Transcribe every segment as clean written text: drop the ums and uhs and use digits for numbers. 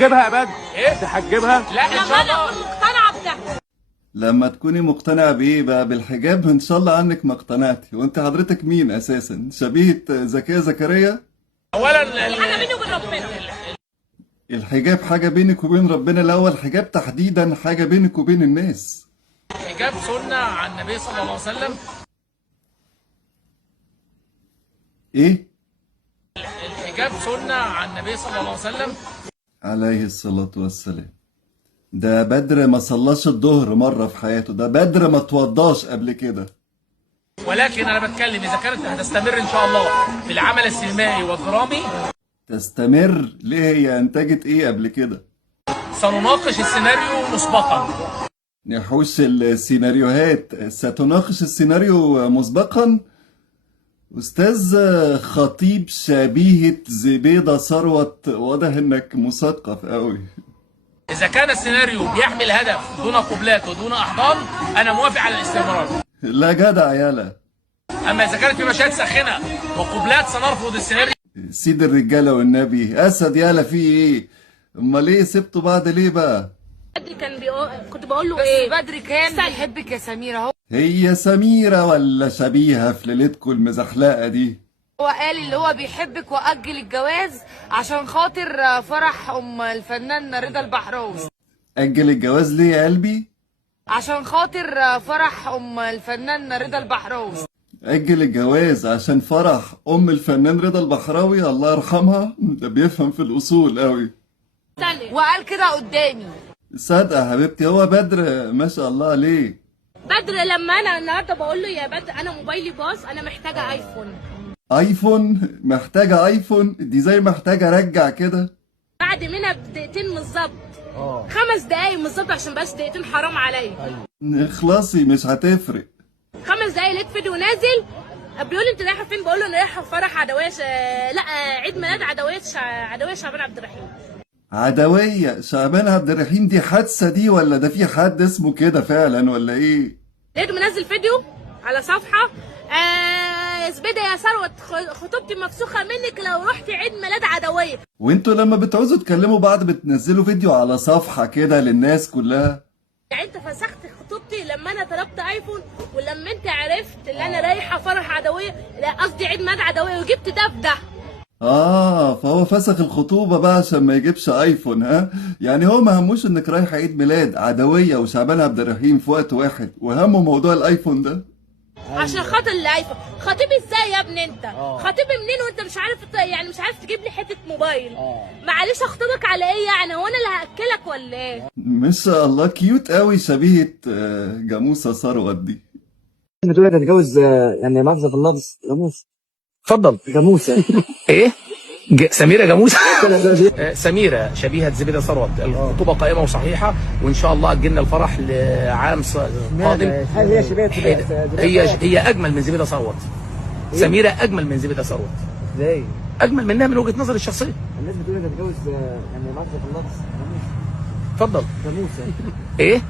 تحجبها يا بدر؟ ايه؟ تحجبها؟ لا ان شاء الله. مقتنعه بده. لما تكوني مقتنعة بإيه بقى بالحجاب إن شاء الله عنك ما اقتنعتي. وأنت حضرتك مين أساسا؟ شبيهة زكية زكريا؟ اولا حاجه بيني وبين ربنا. الحجاب حاجة بينك وبين ربنا الأول، الحجاب تحديدا حاجة بينك وبين الناس. الحجاب سنه عن النبي صلى الله عليه وسلم. إيه؟ الحجاب سنه عن النبي صلى الله عليه وسلم. عليه الصلاة والسلام. ده بدر ما صلاش الظهر مرة في حياته، ده بدر ما توضاش قبل كده. ولكن انا بتكلم اذا كانت هتستمر ان شاء الله في العمل السينمائي والدرامي. تستمر؟ ليه؟ هي انتجت ايه قبل كده؟ سنناقش السيناريو مسبقا. نحوش السيناريوهات، ستناقش السيناريو مسبقا. استاذ خطيب شبيهة زبيدة ثروت، واضح انك مثقف قوي. اذا كان السيناريو بيحمل هدف دون قبلات ودون احضان انا موافق على الاستمرار. لا جدع يالا. اما اذا كانت في مشاهد ساخنه وقبلات سنرفض السيناريو. سيد الرجاله والنبي اسد يالا، في ايه؟ امال ليه سبتوا بعض ليه بقى؟ بدري كان كنت بقول له ايه؟ بدري كان بيحبك يا سميرة اهو. هي سميرة ولا شبيهة في ليلتكم المزحلقة دي؟ هو قال اللي هو بيحبك واجل الجواز عشان خاطر فرح ام الفنان رضا البحراوي. اجل الجواز ليه يا قلبي؟ عشان خاطر فرح ام الفنان رضا البحراوي. اجل الجواز عشان فرح ام الفنان رضا البحراوي الله يرحمها، ده بيفهم في الاصول قوي. وقال كده قدامي. صادقة يا حبيبتي، هو بدر ما شاء الله عليه. بدر لما انا النهارده بقول له يا بدر انا موبايلي باظ انا محتاجه ايفون. ايفون؟ محتاجة ايفون؟ دي زي محتاجة ارجع كده. بعد منها بدقيقتين بالظبط. 5 دقايق بالظبط عشان بس دقيقتين حرام عليا. اخلصي مش هتفرق. 5 دقايق لقيت فيديو نازل بيقول لي انت رايحه فين؟ بقول له انا رايحه فرح عدويه لا عيد ميلاد عدويه شعبان عبد الرحيم. عدوية شعبان عبد الرحيم دي حادثة دي ولا ده في حد اسمه كده فعلا ولا ايه؟ لقيته منزل فيديو على صفحه يا زبيده يا ثروت خطوبتي مفسوخه منك لو رحتي عيد ميلاد عدويه. وانتوا لما بتعوزوا تكلموا بعض بتنزلوا فيديو على صفحة كده للناس كلها؟ يعني انت فسخت خطوبتي لما انا طلبت ايفون ولما انت عرفت ان انا رايحه فرح عدويه، لا قصدي عيد ميلاد عدويه، وجبت ده في ده. فهو فسخ الخطوبة بقى عشان ما يجيبش ايفون، ها؟ يعني هو ما هموش انك رايح عيد ميلاد عدوية وشعبان عبد الرحيم في وقت واحد وهمه موضوع الايفون ده؟ عشان خاطر الايفون. خطيبي ازاي يا ابني انت؟ خطيبي منين وانت مش عارف يعني مش عارف تجيب لي حته موبايل؟ معلش اخطبك على ايه يعني؟ هو انا اللي هاكلك ولا ايه؟ ما شاء الله كيوت قوي، شبيهة جاموسة ثروت دي. بتقول لك هتتجوز يعني لحظه في اللفظ جاموس. اتفضل. جاموسه. ايه؟ سميرة جاموسة. سميرة شبيهة زبيدة ثروت. الخطوبة قائمة وصحيحة وإن شاء الله أجلنا الفرح لعام قادم. هل هي شبيهه هي أجمل من زبيدة ثروت. سميرة أجمل من زبيدة ثروت. ازاي؟ أجمل منها من وجهة نظري الشخصية. الناس بتقول لك هتتجوز يعني لحظه في اللفظ اتفضل. جاموسه. إيه؟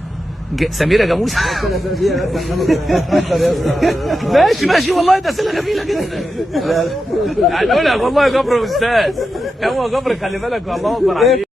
سميرة جاموسة. ماشي والله ده أسئلة جميلة جدا. هنقولها والله جبر أستاذ. هو جبر خلي بالك والله أكبر عليك.